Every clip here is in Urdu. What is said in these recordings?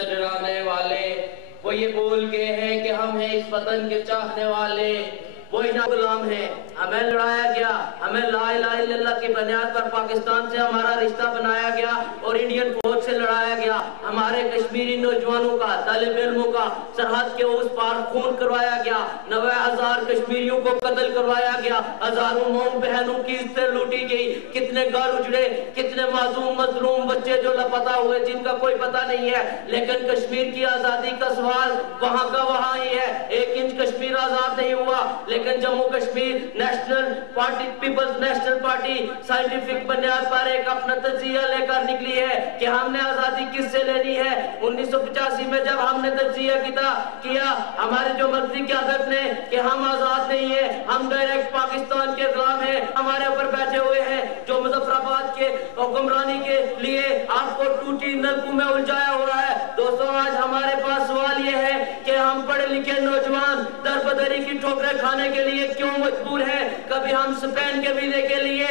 سے ڈرانے والے، وہ یہ بول کے ہیں کہ ہم ہیں اس وطن کے چاہنے والے، وہی نہ غلام ہیں۔ ہمیں لڑایا گیا، ہمیں لا الہ الا اللہ کی بنیاد پر پاکستان سے ہمارا رشتہ بنایا گیا اور انڈین فوج سے لڑایا گیا۔ ہمارے کشمیری نوجوانوں کا، طالب علموں کا سرحد کے اس پار خون کروایا گیا، 90,000 کشمیریوں کو قتل کروایا گیا، ہزاروں ماؤں بہنوں کی عزتیں لوٹی گئی، کتنے گھر اجڑے، کتنے معصوم مظلوم بچے جو لاپتہ ہوئے جن کا کوئی پتہ نہیں ہے۔ لیکن کشمیر کی آزادی کا سوال وہاں کا وہاں ہی ہے، 1 انچ کشمیر آزاد نہیں ہوا۔ لیکن Jammu Kashmir national party, people's national party scientific بنیاد پر ایک اپنا تجزیہ لے کر نکلی ہے کہ ہم نے آزادی کس سے لینی ہے۔ 1985 میں جب ہم نے تجزیہ کیا، ہمارے جو مرضی قیادت نے کہ ہم آزاد نہیں ہیں، ہم ڈائریکٹ پاکستان کے غلام ہیں، ہمارے اوپر بیٹھے ہوئے ہیں، جو مظفر آباد کے حکمرانی کے لیے آپ کو ٹوٹی نلکوں میں الجھایا ہوا ہے۔ دوستوں، آج ہمارے پاس سوال یہ ہے کہ ہم پڑھے لکھے نوجوان در بدری کی ٹھوکریں کھانے کے لیے کیوں مجبور ہیں؟ کبھی ہم اسپین کے ویزے کے لیے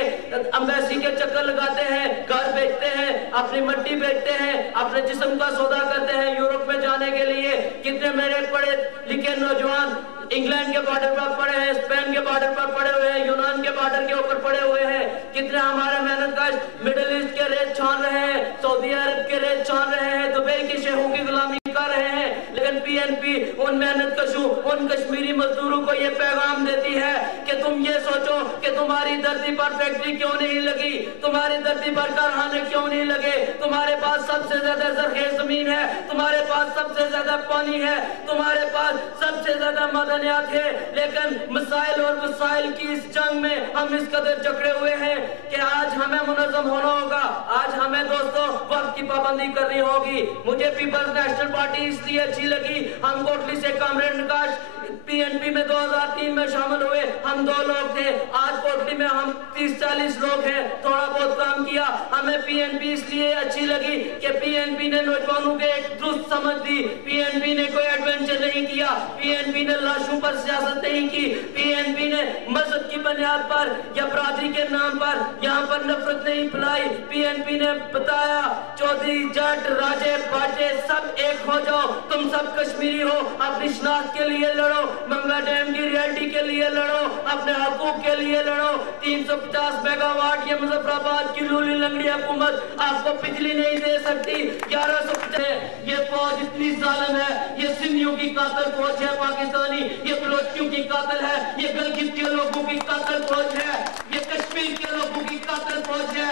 امبیسی کے چکر لگاتے ہیں، گھر بیچتے ہیں، اپنی مٹی بیچتے ہیں، اپنے جسم کا سودا کرتے ہیں یورپ میں جانے کے لیے۔ کتنے میرے پڑھے لکھے نوجوان انگلینڈ کے بارڈر پر پڑے ہیں، اسپین کے بارڈر پر پڑے ہوئے ہیں، یونان کے بارڈر کے اوپر پڑے ہوئے ہیں۔ کتنے ہمارے محنت کش مڈل ایسٹ کے ریت چھان رہے ہیں، سعودی عرب کے ریت چھان رہے ہیں، دبئی کے شیخوں کی غلامی کر رہے ہیں۔ لیکن پی این پی ان محنت کشوں، ان کشمیری مزدوروں کو یہ پیغام دیتی ہے کہ تم یہ سوچو کہ تمہاری دھرتی پر فیکٹری کیوں نہیں لگی، تمہاری دھرتی پر کارخانے کیوں نہیں لگے، تمہارے پاس سب سے زیادہ زرخیز زمین ہے، تمہارے پاس سب سے زیادہ پانی ہے، تمہارے پاس سب سے زیادہ معدنیات ہے، لیکن مسائل اور وسائل کی اس جنگ میں ہم اس قدر جکڑے ہوئے ہیں کہ آج ہمیں منظم ہونا ہوگا۔ آج ہمیں دوستوں وقت کی پابندی کرنی ہوگی۔ مجھے پیپلز نیشنل پارٹی اس لیے اچھی لگی، ہم کوٹلی سے کامریڈ نکاش پی این پی میں 2003 میں شامل ہوئے، ہم 2 لوگ تھے، آج کوٹلی میں ہم 30-40 لوگ ہیں، تھوڑا بہت کام کیا۔ ہمیں پی این پی اس لیے اچھی لگی کہ پی این پی نے نوجوانوں کے ایک درست سمجھ دی، پی این پی نے کوئی ایڈونچر نہیں کیا، پی این پی نے لاشوں پر سیاست نہیں کی، پی این پی نے مذہب کی بنیاد پر یا برادری کے نام پر یہاں پر نفرت نہیں پھیلائی۔ پی این پی نے بتایا چودھری جٹ راجے باٹے سب ایک ہو جاؤ، تم سب کشمیری ہو، اپنی شناخت کے لیے لڑو، منگلا ڈیم کی ریئلٹی کے لیے لڑو، اپنے حقوق کے لیے لڑو۔ 350 میگا واٹ یہ مظفر آباد کی لولی لنگڑی حکومت آپ کو بجلی نہیں دے سکتی۔ 1150 یہ فوج اتنی ظالم ہے، یہ سندھیوں کی قاتل فوج ہے پاکستانی، یہ بلوچیوں کی قاتل ہے، یہ گلگت کے لوگوں کی قاتل فوج ہے، یہ کشمیر کے لوگوں کی قاتل فوج ہے۔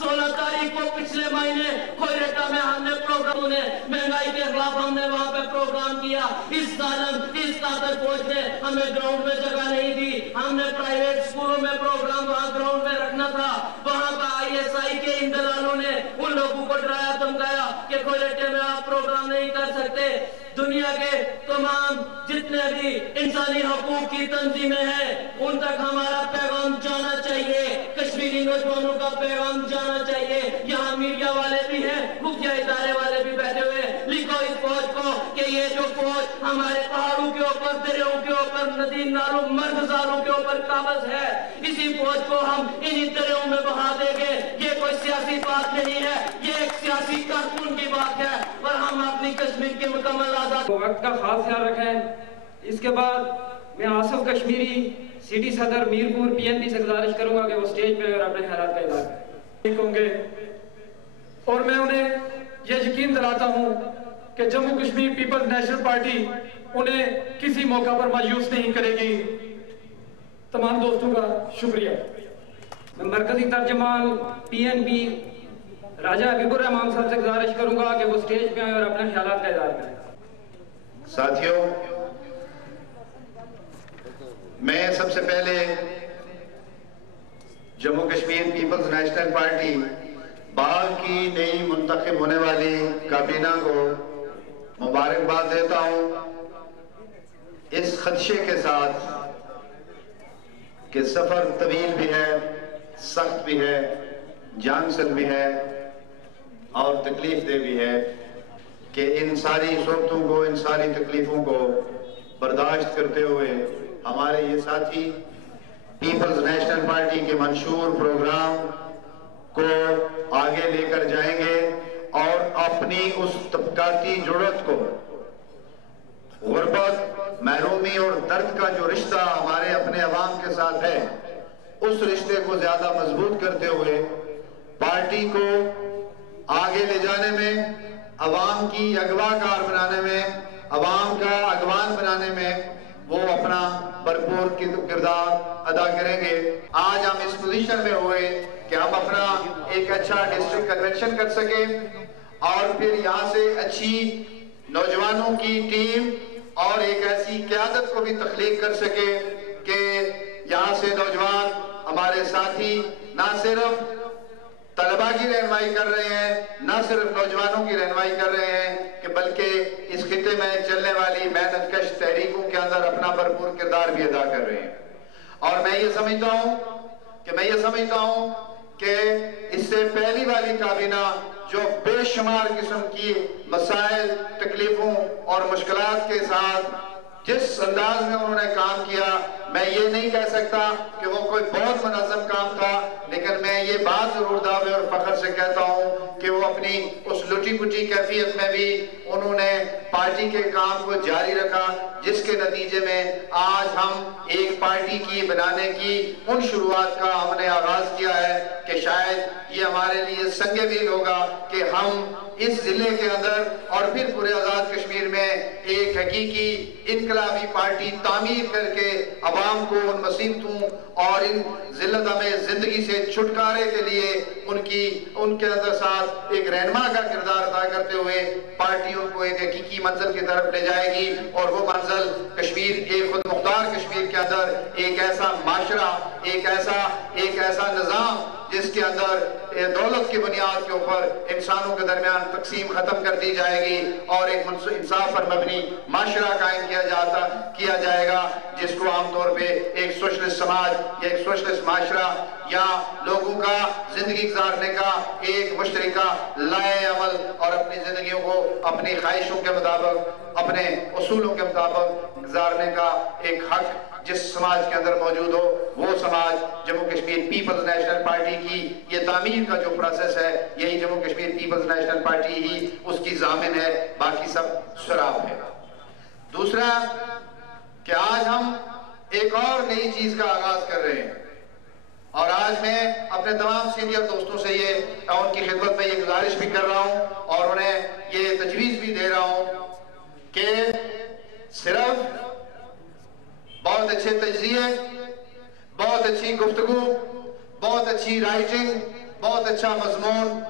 16 تاریخ کو پچھلے مہینے کوئٹہ میں ہم نے پروگرام نے مہنگائی کے خلاف ہم نے وہاں پہ پروگرام کیا۔ اس ظالم اس قاتل فوج نے ہمیں گراؤنڈ میں جگہ نہیں دی، ہم نے پرائیویٹ سکولوں میں پروگرام وہاں گراؤنڈ میں رکھنا تھا۔ وہاں پہ آئی ایس آئی کے ان دلالوں نے ان لوگوں کو ڈرایا دھمکایا کہ کوئٹہ میں آپ پروگرام نہیں کر سکتے۔ دنیا کے تمام جتنے بھی انسانی حقوق کی تنظیمیں ہیں ان تک ہمارا پیغام جانا چاہیے، کشمیری نوجوانوں کا پیغام جانا چاہیے۔ یہاں میڈیا والے بھی ہیں، خفیہ ادارے والے بھی بیٹھے ہوئے، لکھو اس فوج کو کہ یہ جو فوج ہمارے پہاڑوں کے اوپر، دریاؤں کے اوپر، ندی نالوں مرغزاروں کے اوپر قابض ہے، اسی فوج کو ہم انہی دریاؤں میں بہا دیں گے۔ یہ کوئی سیاسی بات نہیں ہے، یہ ایک سیاسی کارکن کی بات ہے اور ہم اپنی کشمیر کے مکمل وقت کا خاص خیال رکھیں۔ اس کے بعد میں آصف کشمیری سٹی صدر میرپور پی این پی سے گزارش کروں گا کہ وہ سٹیج پہ اپنے خیالات کا اظہار کریں ہوں گے، اور میں انہیں یہ یقین دلاتا ہوں کہ Jammu Kashmir Peoples national party انہیں کسی موقع پر مایوس نہیں کرے گی۔ تمام دوستوں کا شکریہ۔ میں مرکزی ترجمان پی این پی راجہ حبیب الرحمان صاحب سے گزارش کروں گا کہ وہ سٹیج پہ آئیں اور اپنے خیالات کا اظہار کریں۔ ساتھیوں، میں سب سے پہلے Jammu Kashmir Peoples national party باغ کی نئی منتخب ہونے والی کابینہ کو مبارکباد دیتا ہوں، اس خدشے کے ساتھ کہ سفر طویل بھی ہے، سخت بھی ہے، جان سے بھی ہے اور تکلیف دہ بھی ہے، کہ ان ساری صورتوں کو، ان ساری تکلیفوں کو برداشت کرتے ہوئے ہمارے یہ ساتھی پیپلز نیشنل پارٹی کے منشور پروگرام کو آگے لے کر جائیں گے اور اپنے اپنی اس طبقاتی جڑت کو، غربت، محرومی اور درد کا جو رشتہ ہمارے اپنے عوام کے ساتھ ہے، اس رشتے کو زیادہ مضبوط کرتے ہوئے پارٹی کو آگے لے جانے میں، عوام کی اغوا کار بنانے میں، عوام کا اغوان بنانے میں وہ اپنا بھرپور کردار ادا کریں گے۔ آج ہم اس پوزیشن میں ہوئے کہ ہم اپنا ایک اچھا ڈسٹرکٹ کنونشن کر سکیں اور پھر یہاں سے اچھی نوجوانوں کی ٹیم اور ایک ایسی قیادت کو بھی تخلیق کر سکے کہ یہاں سے نوجوان ہمارے ساتھی نہ صرف طلباء کی رہنمائی کر رہے ہیں، نہ صرف نوجوانوں کی رہنمائی کر رہے ہیں کہ بلکہ اس خطے میں چلنے والی محنت کش تحریکوں کے اندر اپنا بھرپور کردار بھی ادا کر رہے ہیں۔ اور میں یہ سمجھتا ہوں کہ اس سے پہلی والی کابینہ جو بے شمار قسم کی مسائل، تکلیفوں اور مشکلات کے ساتھ جس انداز میں انہوں نے کام کیا، میں یہ نہیں کہہ سکتا کہ وہ کوئی بہت منظم کام تھا، لیکن میں یہ بات ضرور دعوے اور فخر سے کہتا ہوں کہ وہ اپنی اس لٹی پٹی کیفیت میں بھی انہوں نے پارٹی کے کام کو جاری رکھا، جس کے نتیجے میں آج ہم ایک پارٹی کی بنانے کی ان شروعات کا ہم نے آغاز کیا ہے کہ شاید یہ ہمارے لیے سنگ میل ہوگا کہ ہم اس ضلع کے اندر اور پھر پورے آزاد کشمیر میں ایک حقیقی انقلابی پارٹی تعمیر کر کے عوام کو ان مصیبتوں اور ان ذلت میں زندگی سے چھٹکارے کے لیے ان کے اندر ساتھ ایک رہنما کا کردار ادا کرتے ہوئے پارٹی ان کو ایک حقیقی منزل کی طرف لے جائے گی، اور وہ منزل کشمیر ایک خود مختار کشمیر کے اندر ایک ایسا معاشرہ، ایک ایسا نظام جس کے اندر دولت کی بنیاد کے اوپر انسانوں کے درمیان تقسیم ختم کر دی جائے گی اور ایک انصاف پر مبنی معاشرہ قائم کیا جائے گا، جس کو عام طور پہ ایک سوشلسٹ سماج یا ایک سوشلسٹ معاشرہ یا لوگوں کا زندگی گزارنے کا ایک مشترکہ لائحہ عمل اور اپنی زندگیوں کو اپنی خواہشوں کے مطابق، اپنے اصولوں کے مطابق گزارنے کا ایک حق جس سماج کے اندر موجود ہو، وہ سماج Jammu Kashmir Peoples national party کی یہ تعمیر کا جو پروسیس ہے، یہی جموں کشمیر پیپلز نیشنل پارٹی ہی اس کی ضامن ہے، باقی سب سراب ہے۔ دوسرا کہ آج ہم ایک اور نئی چیز کا آغاز کر رہے ہیں، اور آج میں اپنے تمام سینئر دوستوں سے ان کی خدمت میں یہ گزارش بھی کر رہا ہوں اور انہیں یہ تجویز بھی دے رہا ہوں کہ صرف بہت اچھے تجزیے، بہت اچھی گفتگو، بہت اچھی رائٹنگ، بہت اچھا مضمون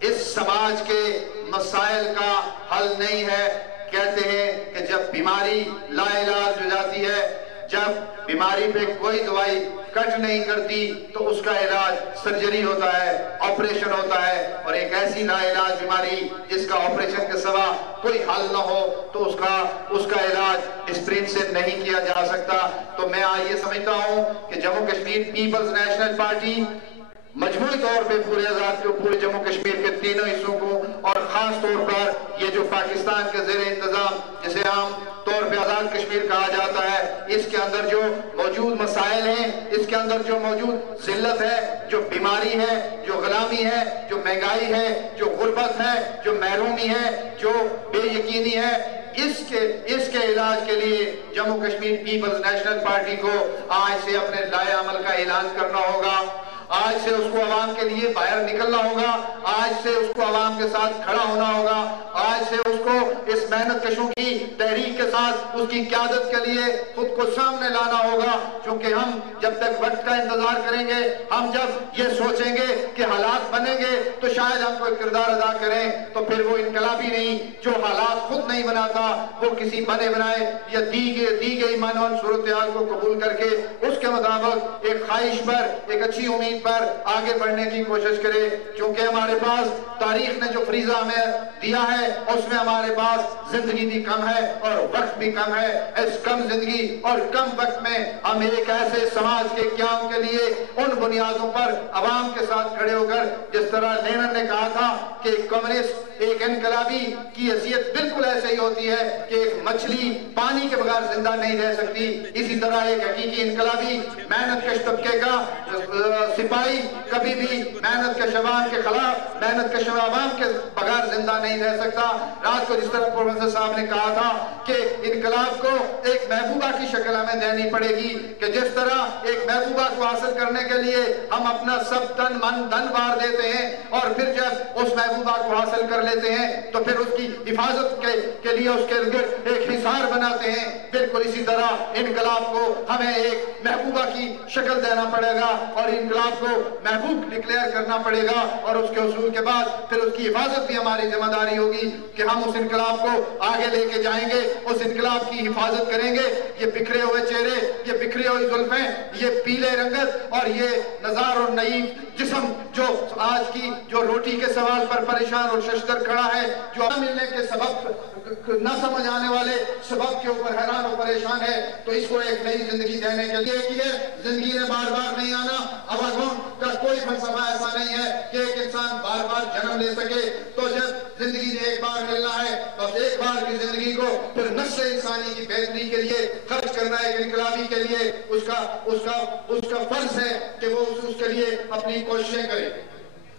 اس سماج کے مسائل کا حل نہیں ہے۔ کہتے ہیں کہ جب بیماری لا علاج ہو جاتی ہے، جب بیماری پہ کوئی دوائی کٹ نہیں کرتی تو اس کا علاج سرجری ہوتا ہے، آپریشن ہوتا ہے، اور ایک ایسی لا علاج بیماری جس کا آپریشن کے سوا کوئی حل نہ ہو تو اس کا علاج اسپرین سے نہیں کیا جا سکتا۔ تو میں آج یہ سمجھتا ہوں کہ Jammu Kashmir Peoples national party مجموعی طور پہ پورے جموں کشمیر کے تینوں حصوں کو، اور خاص طور پر یہ جو پاکستان کے زیر انتظام جسے عام طور پہ آزاد کشمیر کہا جاتا ہے، اس کے اندر جو موجود مسائل ہیں، اس کے اندر جو موجود ذلت ہے، جو بیماری ہے، جو غلامی ہے، جو مہنگائی ہے، جو غربت ہے، جو محرومی ہے، جو بے یقینی ہے، اس کے علاج کے لیے Jammu Kashmir Peoples national party کو آج سے اپنے لائحہ عمل کا اعلان کرنا ہوگا، آج سے اس کو عوام کے لیے باہر نکلنا ہوگا، آج سے اس کو عوام کے ساتھ کھڑا ہونا ہوگا، آج سے اس کو اس محنت کشوں کی تحریک کے ساتھ اس کی قیادت کے لیے خود کو سامنے لانا ہوگا، کیونکہ ہم جب تک وقت کا انتظار کریں گے، ہم جب یہ سوچیں گے کہ حالات بنیں گے تو شاید ہم کوئی کردار ادا کریں، تو پھر وہ انقلابی نہیں جو حالات خود نہیں بناتا، وہ کسی بنے بنائے یا دی گئی مانون صورتحال کو قبول کر کے اس کے مطابق ایک خواہش پر، ایک اچھی امید پر آگے بڑھنے کی کوشش کرے، کیونکہ ہمارے پاس تاریخ نے جو فریضہ ہمیں دیا ہے اس میں ہمارے پاس زندگی بھی کم ہے اور وقت بھی کم ہے۔ اس کم زندگی اور کم وقت میں ہم ایک ایسے سماج کے قیام کے لیے ان بنیادوں پر عوام کے ساتھ کھڑے ہو کر، جس طرح لینن نے کہا تھا کہ ایک کمیونسٹ، ایک انقلابی کی حیثیت بالکل ایسے ہی ہوتی ہے کہ ایک مچھلی پانی کے بغیر زندہ نہیں رہ سکتی، اسی طرح ایک حقیقی انقلابی محنت کش طبقے کا سپاہی کبھی بھی محنت کے شبان کے خلاف محنت کش عوام کے بغیر زندہ نہیں رہ سکتا۔ رات کو جس طرح پروفیسر صاحب نے کہا تھا کہ انقلاب کو ایک محبوبہ کی شکل ہمیں دینی پڑے گی، کہ جس طرح ایک محبوبہ کو حاصل کرنے کے لیے ہم اپنا سب تن من دھن وار دیتے ہیں اور پھر جب اس محبوبہ کو حاصل کر لیتے ہیں تو پھر اس کی حفاظت کے لیے اس کے ارد ایک حصار بناتے ہیں، بالکل اسی طرح انقلاب کو ہمیں ایک محبوبہ کی شکل دینا پڑے گا اور انقلاب کو محبوب ڈکلیئر کرنا پڑے گا، اور اس کے حصول کے بعد پھر اس کی حفاظت بھی ہماری ذمہ داری ہوگی کہ ہم اس انقلاب کو آگے لے کے جائیں گے، اس انقلاب کی حفاظت کریں گے۔ یہ بکھرے ہوئے چہرے، یہ بکھری ہوئی زلفیں، یہ پیلے رنگت اور یہ نزار اور نعیم جسم جو آج کی جو روٹی کے سوال پر پریشان اور ششدر کھڑا ہے، جو نہ ملنے کے سبب نہ سمجھ آنے والے سبب کے اوپر حیران اور پریشان ہے، تو اس کو ایک نئی زندگی دینے کے لیے کی ہے۔ زندگی میں بار بار نہیں آنا، عوام کا کوئی فلسفہ ایسا نہیں ہے کہ ایک انسان بار بار جنم لے سکے، تو جب زندگی نے ایک بار ملنا ہے تو ایک بار کی زندگی کو پھر نسل انسانی کی بہتری کے لیے خرچ کرنا ہے، ایک انقلابی کے لیے اس کا فرض ہے کہ وہ اس کے لیے اپنی کوششیں کرے۔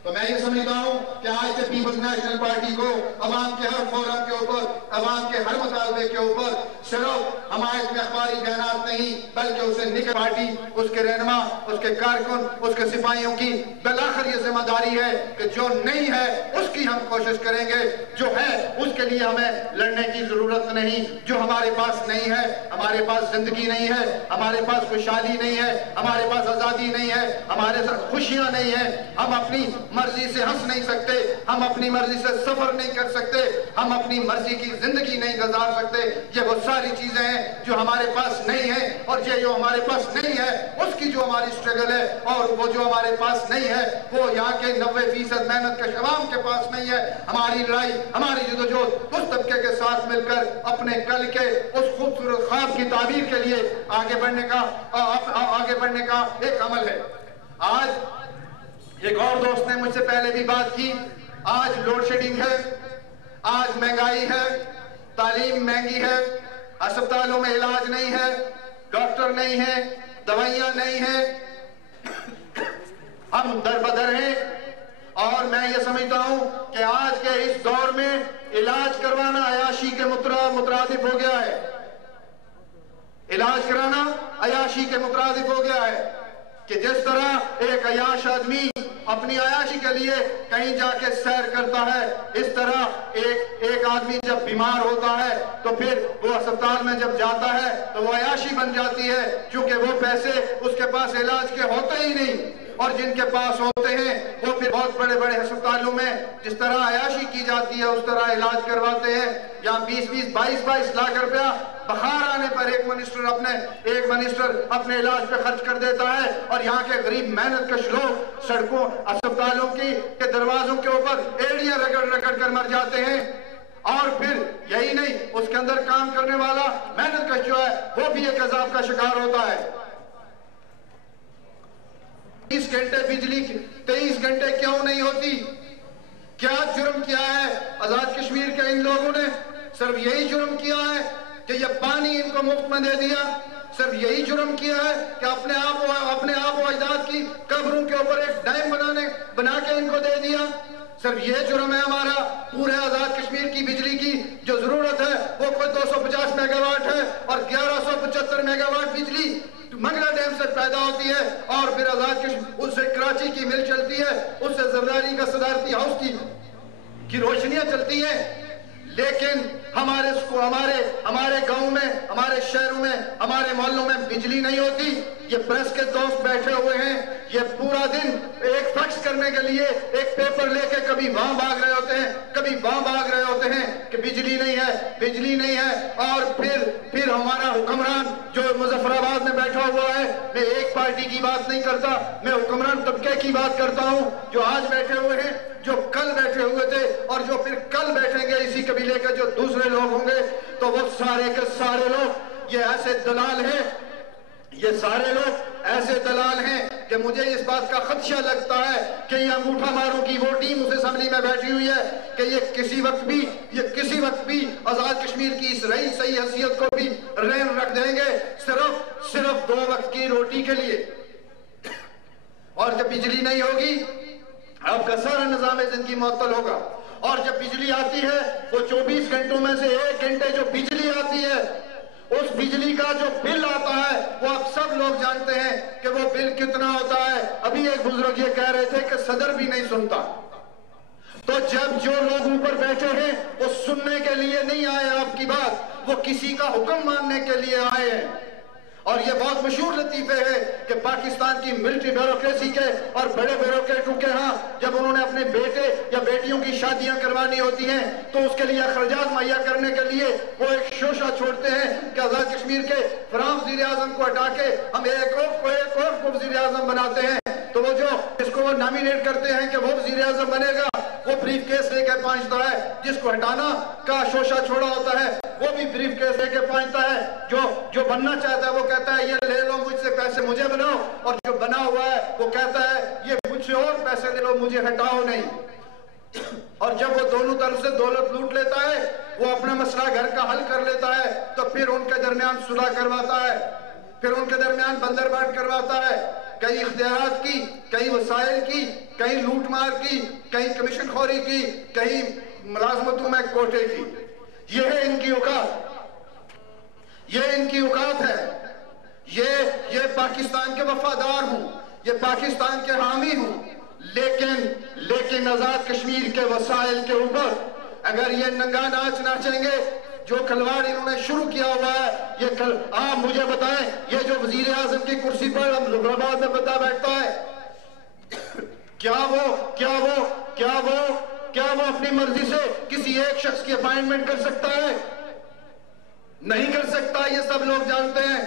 تو میں یہ سمجھتا ہوں کہ آج سے پیپلز نیشنل پارٹی کو عوام کے ہر فورم کے اوپر، عوام کے ہر مطالبے کے اوپر صرف حمایت میں اخباری بیانات نہیں بلکہ اسے نکل پارٹی، اس کے رہنما، اس کے کارکن، اس کے سپاہیوں کی بالآخر یہ ذمہ داری ہے کہ جو نہیں ہے اس کی ہم کوشش کریں گے، جو ہے اس کے لیے ہمیں لڑنے کی ضرورت نہیں۔ جو ہمارے پاس نہیں ہے، ہمارے پاس زندگی نہیں ہے، ہمارے پاس خوشحالی نہیں ہے، ہمارے پاس آزادی نہیں ہے، ہمارے ساتھ خوشیاں نہیں ہیں، ہم اپنی مرضی سے ہنس نہیں سکتے، ہم اپنی مرضی سے سفر نہیں کر سکتے، ہم اپنی مرضی کی زندگی نہیں گزار سکتے، یہ وہ ساری چیزیں ہیں جو ہمارے پاس نہیں ہیں، اور یہ جو ہمارے پاس نہیں ہے اس کی جو ہماری سٹرگل ہے، اور وہ جو ہمارے پاس نہیں ہے وہ یہاں کے 90% محنت کش عوام کے پاس نہیں ہے۔ ہماری لڑائی، ہماری جدوجہد اس طبقے کے ساتھ مل کر اپنے کل کے اس خوبصورت خواب کی تعبیر کے لیے آگے بڑھنے کا ایک عمل ہے۔ آج ایک اور دوست نے مجھ سے پہلے بھی بات کی، آج لوڈ شیڈنگ ہے، آج مہنگائی ہے، تعلیم مہنگی ہے، اسپتالوں میں علاج نہیں ہے، ڈاکٹر نہیں ہے، دوائیاں نہیں ہیں، ہم در بدر ہیں، اور میں یہ سمجھتا ہوں کہ آج کے اس دور میں علاج کروانا عیاشی کے مترادف ہو گیا ہے، علاج کرانا عیاشی کے مترادف ہو گیا ہے، کہ جس طرح ایک عیاش آدمی اپنی عیاشی کے لیے کہیں جا کے سیر کرتا ہے، اس طرح ایک آدمی جب بیمار ہوتا ہے تو پھر وہ اسپتال میں جب جاتا ہے تو وہ عیاشی بن جاتی ہے، کیونکہ وہ پیسے اس کے پاس علاج کے ہوتے ہی نہیں، اور جن کے پاس ہوتے ہیں وہ پھر بہت بڑے بڑے ہسپتالوں میں جس طرح عیاشی کی جاتی ہے اس طرح علاج کرواتے ہیں، یا 20-22 لاکھ روپیہ بخار آنے پر ایک منسٹر اپنے علاج پہ خرچ کر دیتا ہے، اور یہاں کے غریب محنت کش لوگ سڑکوں، اسپتالوں کے دروازوں کے اوپر ایڑیاں رگڑ کر مر جاتے ہیں، اور پھر یہی نہیں، اس کے اندر کام کرنے والا محنت کش جو ہے وہ بھی ایک عذاب کا شکار ہوتا ہے۔ 30 گھنٹے بجلی 23 گھنٹے کیوں نہیں ہوتی؟ کیا جرم کیا ہے آزاد کشمیر کے ان لوگوں نے؟ صرف یہی جرم کیا ہے کہ یہ پانی ان کو مفت میں دے دیا؟ صرف یہی جرم کیا ہے کہ اپنے آپ و اجداد کی قبروں کے اوپر ایک ڈیم بنا کے ان کو دے دیا؟ صرف یہ جرم ہے ہمارا؟ پورے آزاد کشمیر کی بجلی کی جو ضرورت ہے وہ کوئی 250 میگا واٹ ہے، اور 1175 میگا واٹ بجلی منگلا ڈیم سے پیدا ہوتی ہے، اور پھر آزاد کشمیر اس سے کراچی کی مل چلتی ہے، اس سے زرداری کا صدارتی ہاؤس کی روشنیاں چلتی ہیں، لیکن ہمارے گاؤں میں، ہمارے شہروں میں، ہمارے محلوں میں بجلی نہیں ہوتی۔ یہ پریس کے دوست بیٹھے ہوئے ہیں، یہ پورا دن ایک فیکس کرنے کے لیے ایک پیپر لے کے کبھی وہاں بھاگ رہے ہوتے ہیں، کبھی وہاں بھاگ رہے ہوتے ہیں کہ بجلی نہیں ہے، اور پھر ہمارا حکمران جو مظفر آباد میں بیٹھا ہوا ہے، میں ایک پارٹی کی بات نہیں کرتا، میں حکمران طبقے کی بات کرتا ہوں، جو آج بیٹھے ہوئے ہیں، جو کل بیٹھے ہوئے تھے، اور جو پھر کل بیٹھیں گے اسی قبیلے کے جو دوسرے لوگ ہوں گے، تو وہ سارے کے سارے لوگ یہ ایسے دلال ہیں، یہ سارے لوگ ایسے دلال ہیں کہ مجھے اس بات کا خدشہ لگتا ہے کہ یہ انگوٹھا ماروں کی وہ ٹیم اس اسمبلی میں بیٹھی ہوئی ہے کہ یہ کسی وقت بھی آزاد کشمیر کی اس رہی صحیح حیثیت کو بھی رین رکھ دیں گے، صرف 2 وقت کی روٹی کے لیے۔ اور جب بجلی نہیں ہوگی آپ کا سارا نظام زندگی معطل ہوگا. اور جب بجلی آتی ہے وہ 24 گھنٹوں میں سے 1 گھنٹے جو بجلی آتی ہے اس بجلی کا جو بل آتا ہے وہ آپ سب لوگ جانتے ہیں کہ وہ بل کتنا ہوتا ہے. ابھی ایک بزرگ یہ کہہ رہے تھے کہ صدر بھی نہیں سنتا. تو جب جو لوگ اوپر بیٹھے ہیں وہ سننے کے لیے نہیں آئے آپ کی بات, وہ کسی کا حکم ماننے کے لیے آئے ہیں. اور یہ بہت مشہور لطیفے ہے کہ پاکستان کی ملٹری بیوروکریسی کے اور بڑے بیوروکریٹوں کے ہاں جب انہوں نے اپنے بیٹے یا بیٹیوں کی شادیاں کروانی ہوتی ہیں تو اس کے لیے اخراجات مہیا کرنے کے لیے وہ ایک شوشہ چھوڑتے ہیں کہ آزاد کشمیر کے فراں وزیر اعظم کو ہٹا کے ہم ایک اور کو وزیر اعظم بناتے ہیں. تو وہ جو جس کو وہ نامینیٹ کرتے ہیں کہ وہ وزیر اعظم بنے گا وہ بریف کیس لے کے پہنچتا ہے. جس کو ہٹانا کا شوشہ چھوڑا ہوتا ہے وہ بھی بریف کیس لے کے پہنچتا ہے. جو بننا چاہتا ہے وہ کہتا ہے یہ لے لو مجھ سے پیسے مجھے بناؤ, اور جو بنا ہوا ہے وہ کہتا ہے یہ مجھ سے اور پیسے لے لو مجھے ہٹاؤ نہیں. اور جب وہ دونوں طرف سے دولت لوٹ لیتا ہے وہ اپنا مسئلہ گھر کا حل کر لیتا ہے تو پھر ان کے درمیان صلح کرواتا ہے, پھر ان کے درمیان بندر بانٹ کرواتا ہے. کئی اختیارات کی, کئی وسائل کی, کئی لوٹ مار کی, کئی کمیشن خوری کی, کئی ملازمتوں میں کوٹے کی. یہ ہے ان کی اوقات, یہ ان کی اوقات ہے. یہ پاکستان کے وفادار ہوں, یہ پاکستان کے حامی ہوں, لیکن آزاد کشمیر کے وسائل کے اوپر اگر یہ ننگا ناچ ناچیں گے جو کھلواڑ انہوں نے شروع کیا ہوا ہے. یہ آپ مجھے بتائیں یہ جو وزیر اعظم کی کرسی پر ظفرآباد میں بندہ بیٹھتا ہے کیا وہ اپنی مرضی سے کسی ایک شخص کی اپائنٹمنٹ کر سکتا ہے؟ نہیں کر سکتا, یہ سب لوگ جانتے ہیں.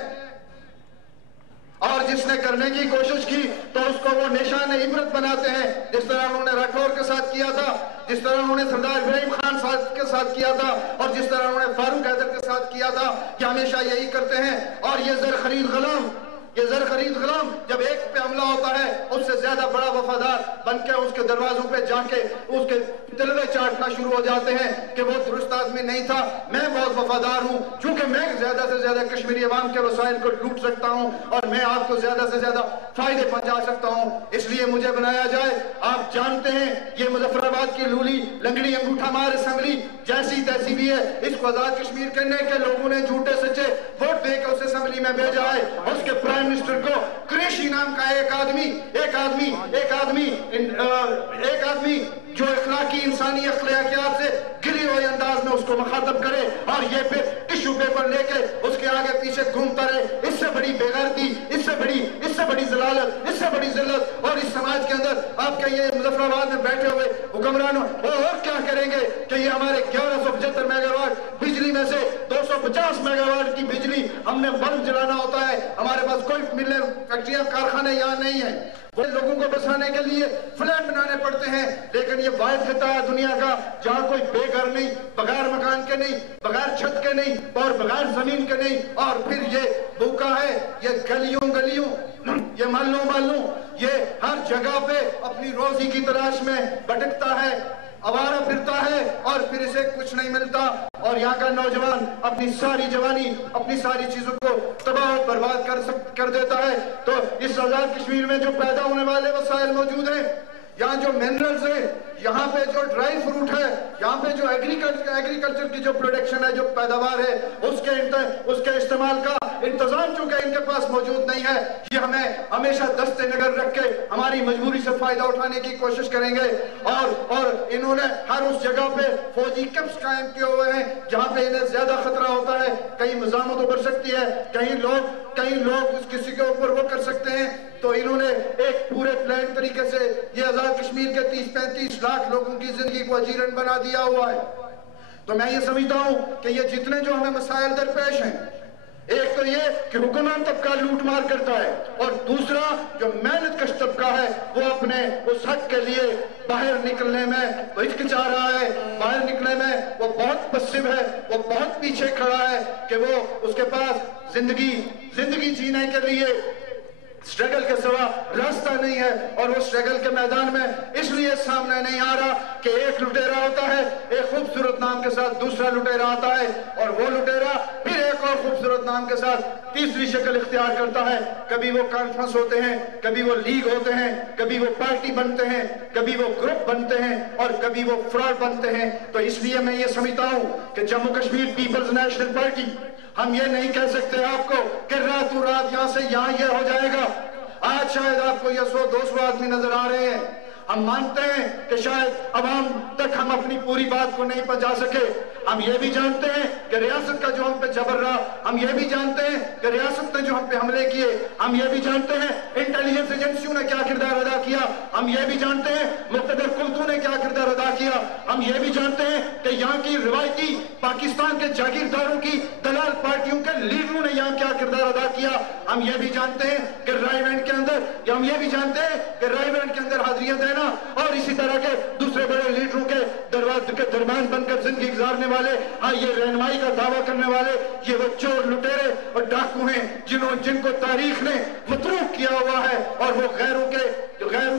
اور جس نے کرنے کی کوشش کی تو اس کو وہ نشان عبرت بناتے ہیں, جس طرح انہوں نے راٹھور کے ساتھ کیا تھا, جس طرح انہوں نے سردار ابراہیم خان کے ساتھ کیا تھا, اور جس طرح انہوں نے فاروق حیدر کے ساتھ کیا تھا. یہ ہمیشہ یہی کرتے ہیں. اور یہ زر خرید غلام جب ایک پہ حملہ ہوتا ہے اس سے زیادہ بڑا وفادار بن کے اس کے دروازوں پہ جا کے اس کے تلوے چاٹنا شروع ہو جاتے ہیں کہ وہ درست آدمی نہیں تھا. میں بہت وفادار ہوں چونکہ میں زیادہ سے زیادہ کشمیری عوام کے وسائل کو لوٹ سکتا ہوں اور میں آپ کو زیادہ سے زیادہ فائدے پہنچا سکتا ہوں, اس لیے مجھے بنایا جائے. آپ جانتے ہیں یہ مظفر آباد کی لولی لنگڑی انگوٹھا مار اسمبلی جیسی تیسی بھی ہے. اس کو آزاد کشمیر کرنے کے لوگوں نے جھوٹے سچے ووٹ دے کے اس اسمبلی میں بھیجا ہے. اس کے پرائم منسٹر کو قریشی نام کا ایک آدمی جو اخلاقی انسانی اخلاقیات سے گری ہوئے انداز میں اس کو مخاطب کرے اور یہ پھر ٹشو پیپر لے کے اس کے آگے پیچھے گھومتا رہے. اس سے بڑی بے غیرتی, اس سے بڑی ضلالت, اس سے بڑی ذلت. اور اس سماج کے اندر آپ کے یہ مظفر آباد میں بیٹھے ہوئے حکمرانوں وہ اور کیا کریں گے کہ یہ ہمارے 1175 میگا واٹ بجلی میں سے 250 میگا واٹ کی بجلی ہم نے بلب جلانا ہوتا ہے. ہمارے پاس کوئی ملیں فیکٹریاں کارخانے یہاں نہیں ہیں. وہ لوگوں کو بسانے کے لیے فلیٹ بنانے پڑتے ہیں, لیکن یہ واحد خطہ ہے دنیا کا جہاں کوئی بے گھر نہیں, بغیر مکان کے نہیں, بغیر چھت کے نہیں, اور بغیر زمین کے نہیں. اور پھر یہ بھوکا ہے, یہ گلیوں یہ محلوں یہ ہر جگہ پہ اپنی روزی کی تلاش میں بھٹکتا ہے, آوارہ پھرتا ہے اور پھر اسے کچھ نہیں ملتا. اور یہاں کا نوجوان اپنی ساری جوانی اپنی ساری چیزوں کو تباہ و برباد کر دیتا ہے. تو اس آزاد کشمیر میں جو پیدا ہونے والے وسائل موجود ہیں, یہاں جو منرلز ہیں, یہاں پہ جو ڈرائی فروٹ ہے, یہاں پہ جو ایگریکلچر کی جو پروڈکشن ہے, جو پیداوار ہے, اس کے استعمال کا انتظام چونکہ ان کے پاس موجود نہیں ہے, یہ ہمیں ہمیشہ دست نگر رکھ کے ہماری مجبوری سے فائدہ اٹھانے کی کوشش کریں گے. اور انہوں نے ہر اس جگہ پہ فوجی کیمپس قائم کیے ہوئے ہیں جہاں پہ انہیں زیادہ خطرہ ہوتا ہے. کہیں مزاحمت ابھر سکتی ہے, کہیں لوگ کسی کے اوپر وہ کر سکتے ہیں. تو انہوں نے ایک پورے پلان طریقے سے یہ آزاد کشمیر کے 30-35 لاکھ لوگوں کی زندگی کو اجیرن بنا دیا ہوا ہے. تو میں یہ سمجھتا ہوں کہ یہ جتنے جو ہمیں مسائل درپیش ہیں, ایک تو یہ کہ حکمران طبقہ لوٹ مار کرتا ہے, اور دوسرا جو محنت کش طبقہ ہے وہ اپنے اس حق کے لیے باہر نکلنے میں وہ ہچکچا رہا ہے, باہر نکلنے میں وہ بہت پسیو ہے, وہ بہت پیچھے کھڑا ہے کہ وہ اس کے پاس زندگی جینے کے لیے سٹرگل کے سوا راستہ نہیں ہے. اور وہ سٹرگل کے میدان میں اس لیے سامنے نہیں آ رہا کہ ایک لٹیرا ہوتا ہے, ایک خوبصورت نام نام کے ساتھ دوسرا لٹیرا آتا ہے اور وہ لٹیرا پھر ایک اور خوبصورت نام کے ساتھ تیسری شکل اختیار کرتا ہے. کبھی وہ کانفرنس ہوتے ہیں, کبھی وہ لیگ ہوتے ہیں, کبھی وہ پارٹی بنتے ہیں, کبھی وہ گروپ بنتے ہیں اور کبھی وہ فراڈ بنتے ہیں. تو اس لیے میں یہ سمجھتا ہوں کہ Jammu Kashmir Peoples national party, ہم یہ نہیں کہہ سکتے آپ کو کہ راتوں رات یہاں سے یہاں یہ ہو جائے گا. آج شاید آپ کو یہ 100-200 آدمی نظر آ رہے ہیں. ہم مانتے ہیں کہ شاید عوام تک ہم اپنی پوری بات کو نہیں پہنچا سکے. ہم یہ بھی جانتے ہیں کہ ریاست کا جو ہم پہ جبر رہا, ہم یہ بھی جانتے ہیں کہ ریاست نے جو ہم پہ حملے کیے, ہم یہ بھی جانتے ہیں انٹیلیجنس ایجنسیوں نے کیا کردار ادا کیا, ہم یہ بھی جانتے ہیں مقتدر قوتوں نے کیا کردار ادا کیا, ہم یہ بھی جانتے ہیں کہ یہاں کی روایتی پاکستان کے جاگیرداروں کی دلال پارٹیوں کے لیڈروں نے یہاں کیا کردار ادا کیا. ہم یہ بھی جانتے ہیں کہ رائے بینڈ کے اندر, ہم یہ بھی جانتے ہیں کہ رائے بینڈ کے اندر حاضریاں دینا اور اسی طرح کے دوسرے بڑے لیڈروں کے درمیان بن کر زندگی گزارنے والے, ہاں یہ رہنمائی کا دعویٰ کرنے والے, یہ وہ چور لٹیرے اور ڈاکو ہیں جن کو تاریخ نے متروک کیا ہوا ہے اور وہ غیروں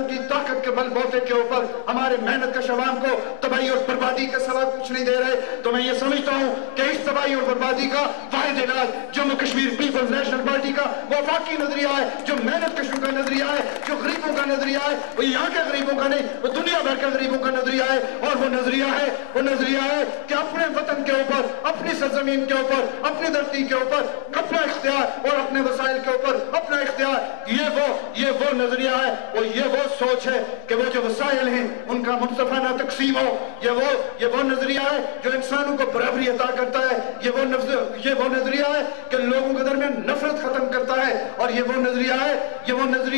کی طاقت کے بل بوتے کے اوپر ہمارے محنت کش عوام کو تباہی اور بربادی کے سوا کچھ نہیں دے رہے. تو میں یہ سمجھتا ہوں کہ اس تباہی اور بربادی کا واحد علاج Jammu Kashmir Peoples national party کا وہ واقعی نظریہ ہے, جو محنت کشوں کا نظریہ ہے, جو غریبوں کا نظریہ ہے, وہ یہاں کے غریبوں کا نہیں, وہ دنیا بھر کے غریبوں کا نظریہ ہے. اور وہ نظریہ ہے کہ اپنے وطن کے اوپر, اپنی سرزمین کے اوپر, اپنی دھرتی کے اوپر اپنا اختیار اور اپنے وسائل کے اوپر اپنا اختیار, یہ وہ نظریہ ہے, اور یہ وہ سوچ ہے کہ وہ جو وسائل ہیں ان کا منصفانہ تقسیم ہو. یہ وہ نظریہ ہے جو انسانوں کو برابری عطا کرتا ہے. یہ وہ نظریہ ہے کہ لوگوں کے درمیان نفرت ختم کرتا ہے. اور یہ وہ نظریہ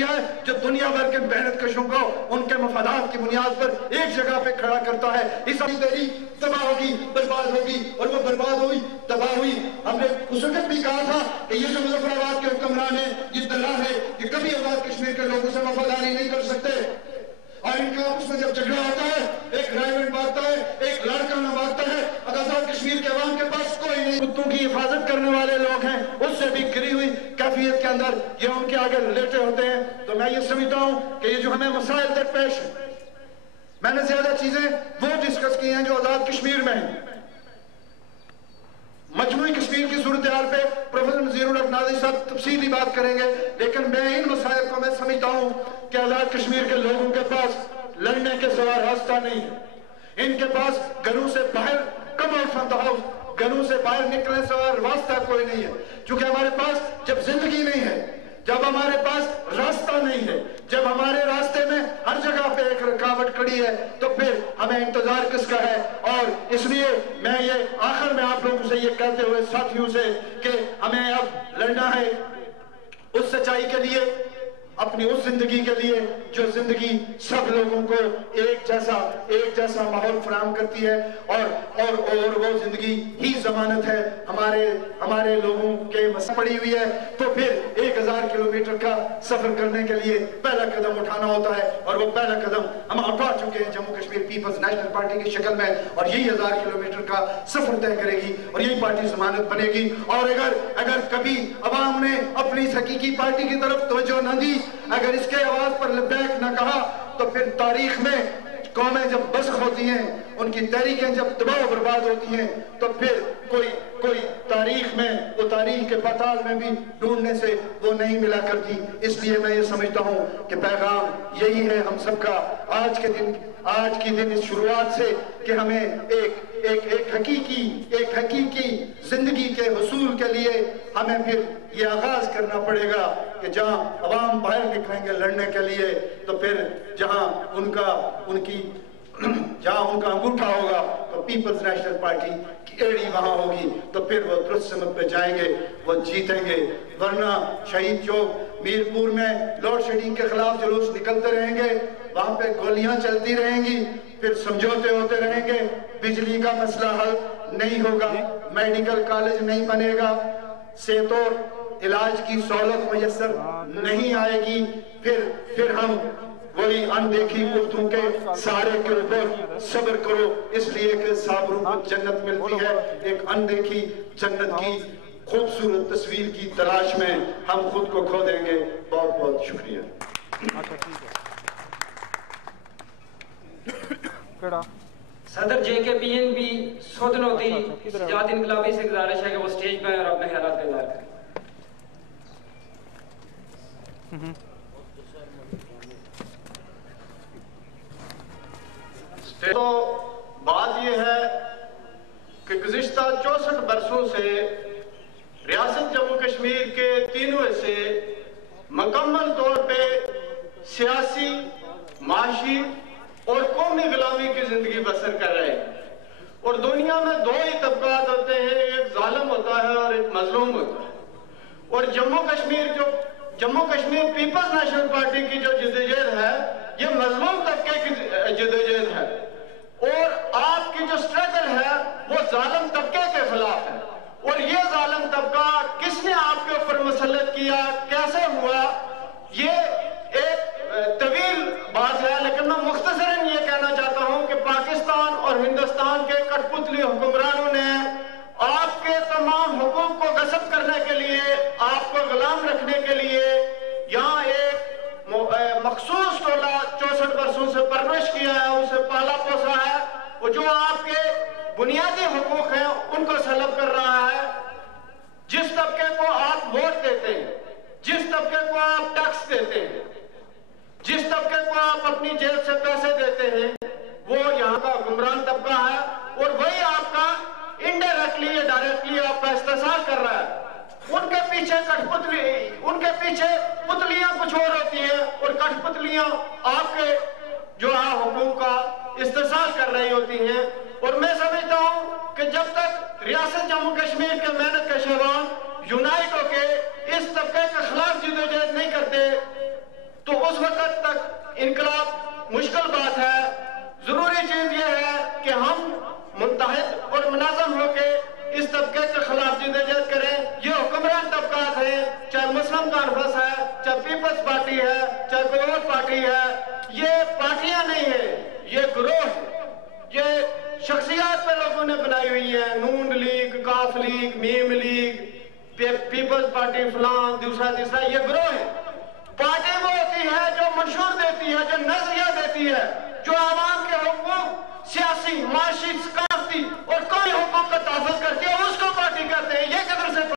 ہے جو دنیا بھر کے محنت کشوں کو ان کے مفادات کی بنیاد پر ایک جگہ پہ کھڑا کرتا ہے. اس تیری تباہ ہوگی, برباد ہوگی, اور وہ برباد ہوئی, تباہ ہوئی. ہم نے اس وقت بھی کہا تھا کہ یہ جو مظفر آباد کے حکمران ہیں, یہ دلال ہے, یہ کبھی آزاد کشمیر کے لوگوں سے وفاداری نہیں کر سکتے. اور ان کا آپس میں جب جھگڑا ہوتا ہے, ایک رائے بانٹتا ہے, ایک لاڑکانہ بانٹتا ہے, آزاد کشمیر کے عوام کے پاس کوئی نہیں. کتوں کی حفاظت کرنے والے لوگ ہیں, اس سے بھی گری ہوئی کیفیت کے اندر یہ ان کے آگے لیٹے ہوتے ہیں. تو میں یہ سمجھتا ہوں کہ یہ جو ہمیں مسائل درپیش ہیں, میں نے زیادہ چیزیں وہ ڈسکس کی ہیں جو آزاد کشمیر میں ہیں. مجموعی کشمیر کی صورتحال پہ پروفیسر نذیر الحق ناظری صاحب تفصیلی بات کریں گے, لیکن میں ان مسائل کو میں سمجھتا ہوں کہ آزاد کشمیر کے لوگوں کے پاس لڑنے کے سوا راستہ نہیں ہے. ان کے پاس گھروں سے باہر come out from the house, گھروں سے باہر نکلنے سے راستہ کوئی نہیں ہے. چونکہ ہمارے پاس جب زندگی نہیں ہے, جب ہمارے پاس راستہ نہیں ہے, جب ہمارے راستے میں ہر جگہ پہ ایک رکاوٹ کھڑی ہے, تو پھر ہمیں انتظار کس کا ہے. اور اس لیے میں یہ آخر میں آپ لوگوں سے یہ کہتے ہوئے ساتھیوں سے کہ ہمیں اب لڑنا ہے اس سچائی کے لیے, اپنی اس زندگی کے لیے جو زندگی سب لوگوں کو ایک جیسا ماحول فراہم کرتی ہے. اور وہ زندگی ہی ضمانت ہے ہمارے لوگوں کے مسئلہ پڑی ہوئی ہے. تو پھر 1000 کلومیٹر کا سفر کرنے کے لیے پہلا قدم اٹھانا ہوتا ہے, اور وہ پہلا قدم ہم اٹھا چکے ہیں Jammu Kashmir Peoples national party کی شکل میں. اور یہی 1000 کلومیٹر کا سفر طے کرے گی, اور یہی پارٹی ضمانت بنے گی. اور اگر کبھی عوام نے اپنی اس حقیقی پارٹی کی طرف توجہ نہ دی, اگر اس کے آواز پر لبیک نہ کہا, تو پھر تاریخ میں قومیں جب بسخ ہوتی ہیں, ان کی تحریکیں جب تباہ و برباد ہوتی ہیں, تو پھر کوئی تاریخ میں, وہ تاریخ کے پتال میں بھی ڈھونڈنے سے وہ نہیں ملا کرتی. اس لیے میں یہ سمجھتا ہوں کہ پیغام یہی ہے ہم سب کا آج کی دن اس شروعات سے, کہ ہمیں ایک حقیقی زندگی کے حصول کے لیے ہمیں پھر یہ آغاز کرنا پڑے گا کہ جہاں عوام باہر نکلیں گے لڑنے کے لیے, تو پھر جہاں ان کا انگوٹھا ہوگا تو پیپلز نیشنل پارٹی کی ایڑی وہاں ہوگی, تو پھر وہ درست سمت پہ جائیں گے, وہ جیتیں گے. ورنہ شہید چوک میرپور میں لوڈ شیڈنگ کے خلاف جلوس نکلتے رہیں گے, وہاں پہ گولیاں چلتی رہیں گی, پھر سمجھوتے ہوتے رہیں گے, بجلی کا مسئلہ حل نہیں ہوگا, میڈیکل کالج نہیں بنے گا, صحت اور علاج کی سہولت میسر نہیں آئے گی. پھر ہم وہی اندیکھی گفتگو کے سارے کے اوپر صبر کرو, اس لیے کہ صابروں کو جنت ملتی ہے. ایک اندیکھی جنت کی خوبصورت تصویر کی تلاش میں ہم خود کو کھو دیں گے. بہت بہت شکریہ. صدر JK-PNP سودنوتی سجاد انقلابی سے گزارش ہے کہ وہ سٹیج پہ اور اپنے خیالات کا اظہار کریں. تو بات یہ ہے کہ گزشتہ 64 برسوں سے ریاست جموں کشمیر کے تینوں حصے مکمل طور پہ سیاسی، معاشی اور قومی غلامی کی زندگی بسر کر رہے ہیں. اور دنیا میں دو ہی طبقات ہوتے ہیں، ایک ظالم ہوتا ہے اور ایک مظلوم ہوتا ہے. اور Jammu Kashmir Peoples national party کی جو جدوجہد ہے یہ مظلوم طبقے کی جدوجہد ہے، اور آپ کی جو سٹرگل ہے وہ ظالم طبقے کے خلاف ہے. اور یہ ظالم طبقہ کس نے آپ کے اوپر مسلط کیا، کیسے ہوا، یہ ایک طویل بات ہے، لیکن میں مختصراً یہ کہنا چاہتا ہوں کہ پاکستان اور ہندوستان کے کٹ پتلی حکمرانوں نے آپ کے تمام حقوق کو غصب کرنے کے لیے، آپ کو غلام رکھنے کے لیے یہاں ایک مخصوص ٹولہ 64 برسوں سے پرورش کیا ہے، اسے پالا پوسا ہے، وہ جو آپ کے بنیادی حقوق ہیں ان کو سلب کر رہا ہے. جس طبقے کو آپ ووٹ دیتے ہیں، جس طبقے کو آپ ٹیکس دیتے ہیں، جس طبقے کو آپ اپنی جیب سے پیسے دیتے ہیں، وہ یہاں کا حکمران طبقہ ہے، اور وہی آپ کا انڈائریکٹلی یا ڈائریکٹلی آپ کا استحصال کر رہا ہے. ان کے پیچھے پتلیاں کچھ اور ہوتی ہیں، اور کٹ پتلیاں آپ کے جو حقوق کا استحصال کر رہی ہوتی ہیں. اور میں سمجھتا ہوں کہ جب تک ریاست جموں کشمیر کے محنت کے شہوان یونائٹ ہو کے اس طبقے کے خلاف جدوجہد نہیں کرتے تو اس وقت تک انقلاب مشکل بات ہے. ضروری چیز یہ ہے کہ ہم متحد اور منظم ہو کے اس طبقے کے خلاف جدوجہد کریں. یہ حکمران طبقات ہیں، چاہے مسلم کانفرنس ہے، چاہے پیپلز پارٹی ہے، چاہے کوئی اور پارٹی ہے، یہ پارٹیاں نہیں ہیں، یہ گروہ ہے. یہ شخصیات پہ لوگوں نے بنائی ہوئی ہیں، نون لیگ، کاف لیگ، میم لیگ، پیپلز پارٹی، فلاں دوسرا تیسرا، یہ گروہ ہے. پارٹی وہ ہوتی ہے جو منشور دیتی ہے، جو نظریہ دیتی ہے، جو عوام کے حقوق سیاسی، معاشی، ثقافتی اور قومی حقوق کا تحفظ کرتی ہے، اس کو پارٹی کہتے ہیں. یہ کدھر سے